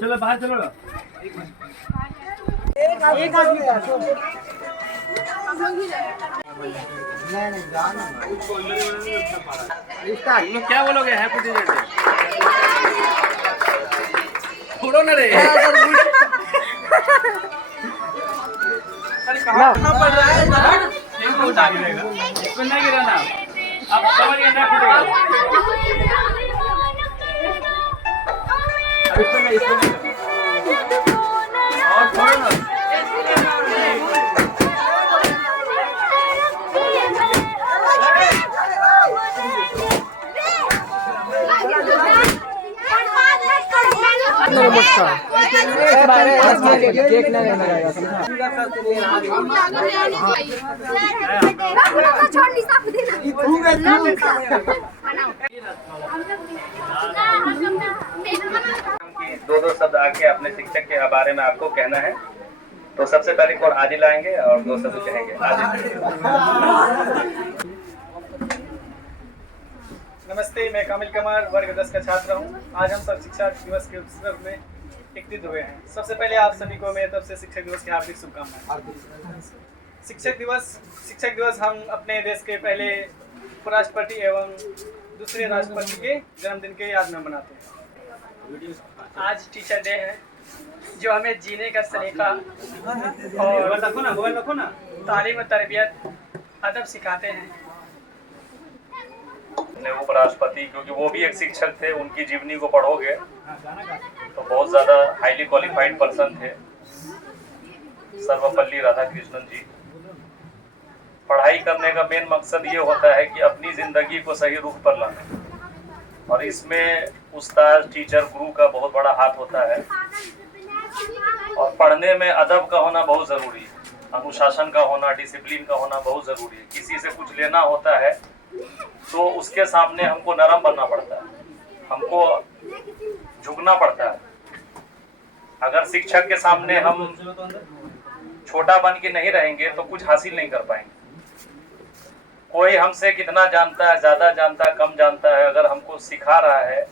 चलो बाहर चलो ना। एक आदमी है तो नहीं जाना तुम लोग क्या बोलोगे? हैप्पी टीचर डे छोड़ो ना रे। अरे कहाँ पड़ रहा है? इसको उठा गिरेगा, इसको नहीं गिराना। आप समझ गए ना? फूटेगा। अब इसको नहीं और छोड़ो ना। केक ना लेना रहेगा दो शब्द आके अपने शिक्षक के बारे में आपको कहना है। तो सबसे पहले कौन आदिल आएंगे और दो शब्द कहेंगे। आदिल। नमस्ते, मैं कामिल कमार वर्ग 10 का छात्र हूँ। आज हम सब शिक्षा दिवस के उत्सव में एकत्रित हुए हैं। सबसे पहले आप सभी को मेरी तरफ से शिक्षक दिवस की हार्दिक शुभकामनाएं। शिक्षक दिवस हम अपने देश के पहले उपराष्ट्रपति एवं दूसरे राष्ट्रपति के जन्मदिन के याद में मनाते हैं। आज टीचर डे है जो हमें जीने का सलीका और तालीम और तरबियत अदब सिखाते हैं। उपराष्ट्रपति, क्योंकि वो भी एक शिक्षक थे, उनकी जीवनी को पढ़ोगे तो बहुत ज्यादा हाईली क्वालिफाइड पर्सन थे। सर्वपल्ली राधाकृष्णन जी। पढ़ाई करने का मेन मकसद ये होता है कि अपनी जिंदगी को सही रुख पर लाना, और इसमें उस्ताद, टीचर, गुरु का बहुत बड़ा हाथ होता है। और पढ़ने में अदब का होना बहुत जरूरी है, अनुशासन का होना, डिसिप्लिन का होना बहुत जरूरी है। किसी से कुछ लेना होता है तो उसके सामने हमको नरम बनना पड़ता है, हमको झुकना पड़ता है। अगर शिक्षक के सामने हम छोटा बन के नहीं रहेंगे तो कुछ हासिल नहीं कर पाएंगे। कोई हमसे कितना जानता है, ज्यादा जानता है, कम जानता है, अगर हमको सिखा रहा है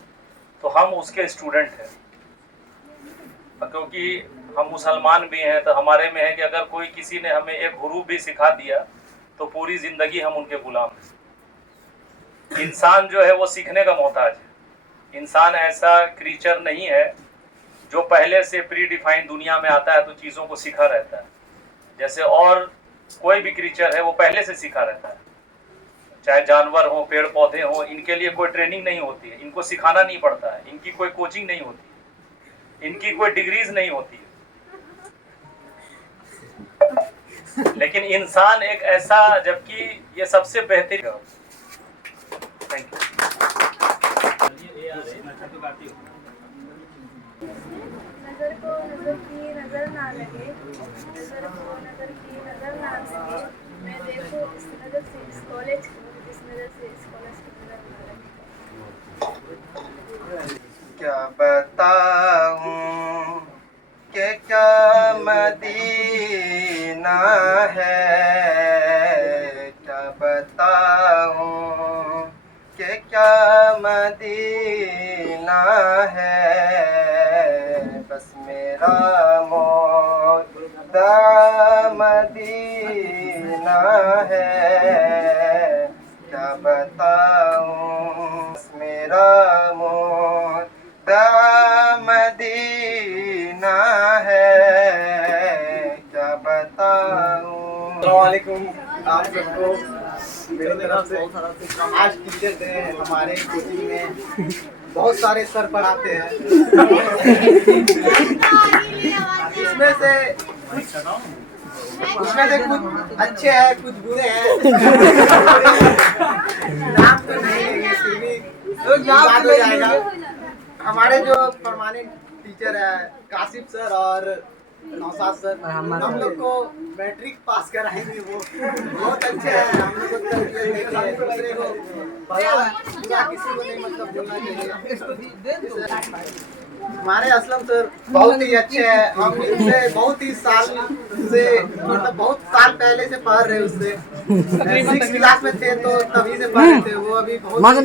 तो हम उसके स्टूडेंट हैं। क्योंकि हम मुसलमान भी हैं तो हमारे में है कि अगर कोई किसी ने हमें एक हुरूफ भी सिखा दिया तो पूरी जिंदगी हम उनके गुलाम हैं। इंसान जो है वो सीखने का मोहताज है। इंसान ऐसा क्रीचर नहीं है जो पहले से प्री डिफाइंड दुनिया में आता है तो चीज़ों को सीखा रहता है। जैसे और कोई भी क्रीचर है वो पहले से सीखा रहता है, चाहे जानवर हो, पेड़ पौधे हो, इनके लिए कोई ट्रेनिंग नहीं होती है, इनको सिखाना नहीं पड़ता है, इनकी कोई कोचिंग नहीं होती है, इनकी कोई डिग्रीज नहीं होती है। लेकिन इंसान एक ऐसा, जबकि ये सबसे बेहतरीन है। Thank you. नजर को नजर की नजर ना लगे, नजर को नजर की नजर ना लगे। मैं देखूं इस नजर से इस कॉलेज को, इस नजर से इस कॉलेज की नजर ना लगे। क्या बताऊं कि क्या मदीना है, क्या बताऊं कि क्या मदीना है। बस मेरा मोदा मदीना है, क्या बताऊं। बस मेरा मोदा मदीना है, क्या बताऊं। अस्सलाम वालेकुम आप सबको मेरी तरफ से। आज टीचर डे है। हमारे कोचिंग में बहुत सारे सर पढ़ाते हैं। इसमें से कुछ अच्छे हैं, कुछ बुरे हैं। नाम तो नहीं लेंगे, फिर भी याद हो जाएगा। हमारे जो परमानेंट टीचर है कासिफ सर और नौशाद सर, हम लोग को मैट्रिक पास कराएंगे। वो बहुत अच्छे हैं। हम लोग को दूसरे को किसी को नहीं मतलब बोलना चाहिए। हमारे असलम सर बहुत ही अच्छे हैं। हम इनसे बहुत ही साल से, मतलब बहुत साल पहले से पढ़ रहे। उससे 6 क्लास में थे तो तभी से पढ़ रहे थे। वो अभी बहुत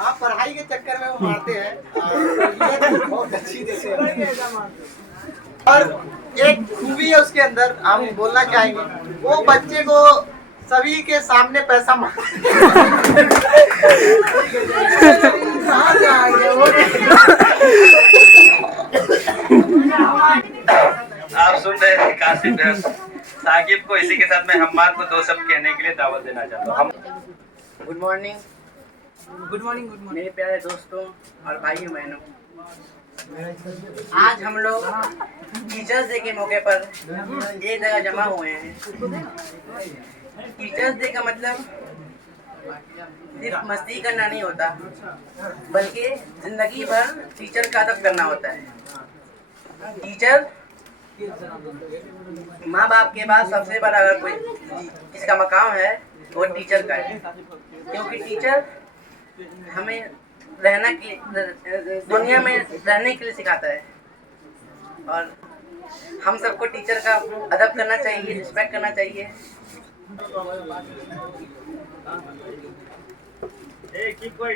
आप पढ़ाई के चक्कर में वो मारते हैं। बहुत और एक खूबी है उसके अंदर, हम बोलना चाहेंगे, वो बच्चे को सभी के सामने पैसा आप सुन रहे थे कासिफ साकिब को। इसी के साथ मैं हम्माद को दो शब्द कहने के लिए दावत देना चाहता हूँ। गुड मॉर्निंग मेरे प्यारे दोस्तों और भाइयों बहनों। आज हम लोग टीचर्स डे के मौके पर एक जगह जमा हुए हैं। टीचर्स डे का मतलब सिर्फ मस्ती करना नहीं होता, बल्कि जिंदगी भर टीचर का अदब करना होता है। टीचर माँ बाप के बाद सबसे बड़ा अगर कोई जिसका मकाम है वो टीचर का है, क्योंकि टीचर हमें रहना की दुनिया में रहने के लिए सिखाता है। और हम सबको टीचर का अदब करना चाहिए, रिस्पेक्ट करना चाहिए।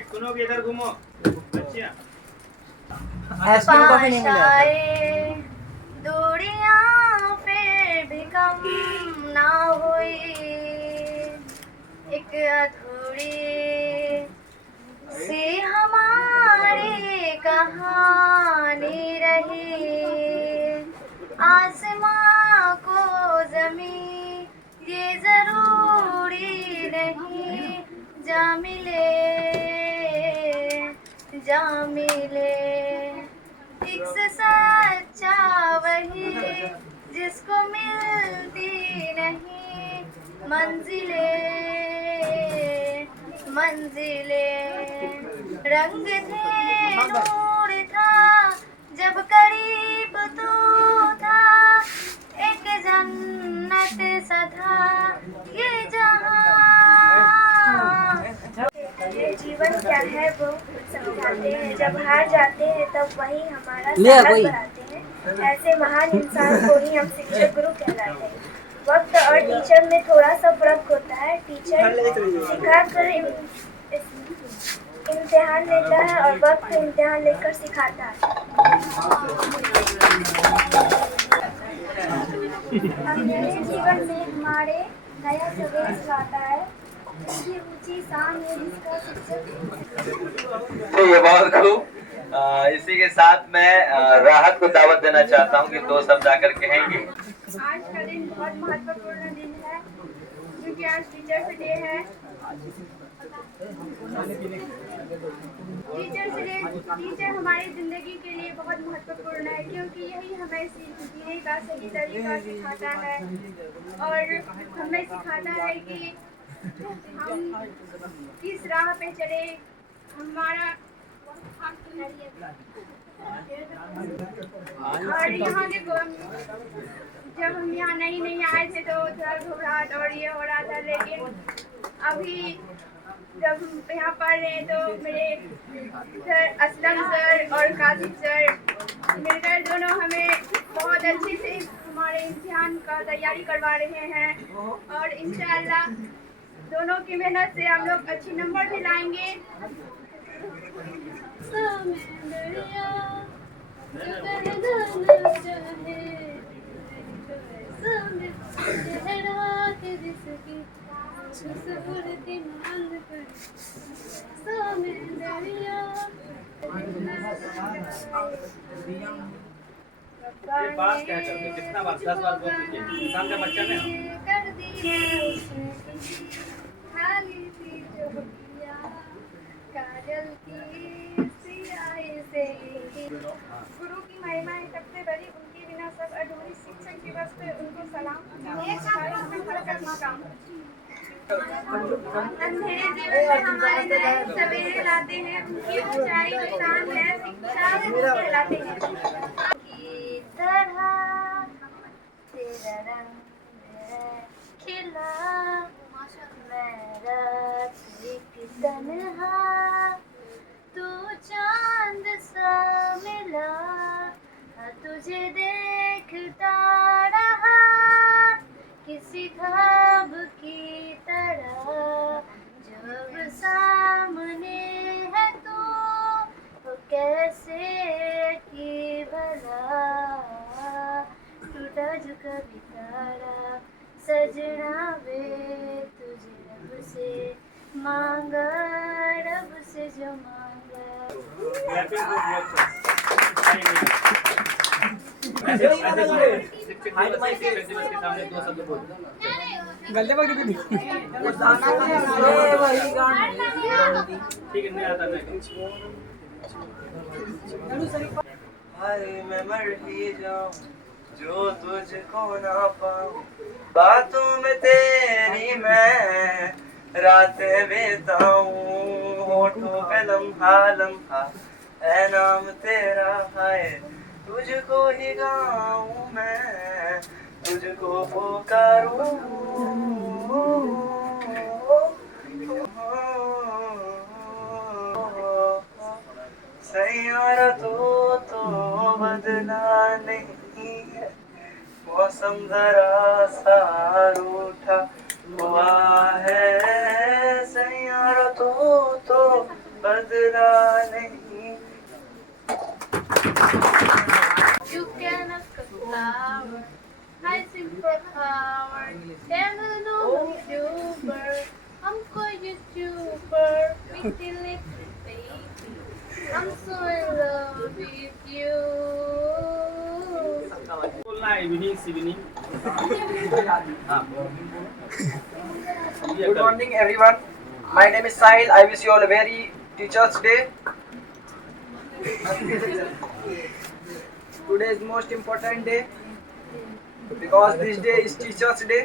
सुनो भी, इधर घूमो बच्चियां। पाशाए दूरियां फिर भी कम ना हुई, एक अधूरी सी हमारी कहानी रही। आसमां को ज़मीं ये ज़रूरी नहीं, जा मिले एक से सच्चा वही जिसको मिलती नहीं मंजिले। रंग थे नूर था जब करीब तू था, एक जन्नत सा था ये जहां। ये जीवन क्या है वो समझाते हैं, जब हार जाते हैं तब वही हमारा साहस बढ़ाते हैं। ऐसे महान इंसान को ही हम शिक्षक गुरु कहलाते हैं। वक्त और टीचर में थोड़ा सा फर्क होता है। टीचर सिखाकर इम्तिहान लेता है और वक्त इम्तिहान लेकर सिखाता है। मेरे जीवन में हमारे नया सवेर आता है, उसकी ऊंची शान है जिसका शिक्षक। तो ये बहुत खूब। इसी के साथ मैं राहत को दावत देना चाहता हूँ कि दो शब्द आकर कहेंगे। आज का दिन बहुत महत्वपूर्ण दिन है, क्योंकि आज टीचर्स डे है। टीचर हमारी जिंदगी के लिए बहुत महत्वपूर्ण है, क्योंकि यही हमें जीने का सही तरीका सिखाता है और हमें सिखाता है कि हम किस राह पे चले। हमारा और यहाँ देखो, जब हम यहाँ नहीं आए थे तो थोड़ा घबराहट और ये हो रहा था, लेकिन अभी जब हम यहाँ पढ़ रहे हैं तो मेरे सर असलम सर और कासिफ सर मिलकर दोनों हमें बहुत अच्छे से हमारे इम्तिहान का तैयारी करवा रहे हैं और इंशाअल्लाह दोनों की मेहनत से हम लोग अच्छे नंबर भी लाएंगे। ये बात क्या करते, कितना बात, 10 बार बोल दीजिए, इंसान का बच्चा नहीं। गुरु की महिमा है सबसे बड़ी, उनके बिना सब अधूरी। शिक्षक दिवस पे उनको सलाम। अंधेरे जीवन में हमारे नए सवेरे लाते हैं, उनकी ऊंचाई शान है, शिक्षा कहलाते हैं। की तरह तेरा रंग है खिला, मैं रात एक तन्हा, तू चांद सा मिला, तुझे देखता रहा किसी ख्वाब की तरह। जब सामने है तू कैसे की भला, सजना वे तुझे रब से मांगा, रब से जो मांगा। शिक्षक दिवस के सामने 2 शब्द बोल ठीक है, नहीं आता नहीं। हाय मैं मर ही जाऊं जो तुझको ना पाऊं, बातों में तेरी मैं रातें बिताऊं, होठों पे लम्हा लम्हा है नाम तेरा, है तुझको ही गाऊं मैं, तुझको पुकारूं। सैयारा तो बदला नहीं है, मौसम जरा सा रूठा हुआ है, सैयारा तो बदला नहीं। You can ask a flower, hyacinth for power, never know YouTuber, हमको YouTuber, pretty little baby, I'm so in love with you. बोलना है evening Good morning everyone. My name is Sahil. I wish you all a very Teachers Day. Today is most important day because this day is Teachers Day.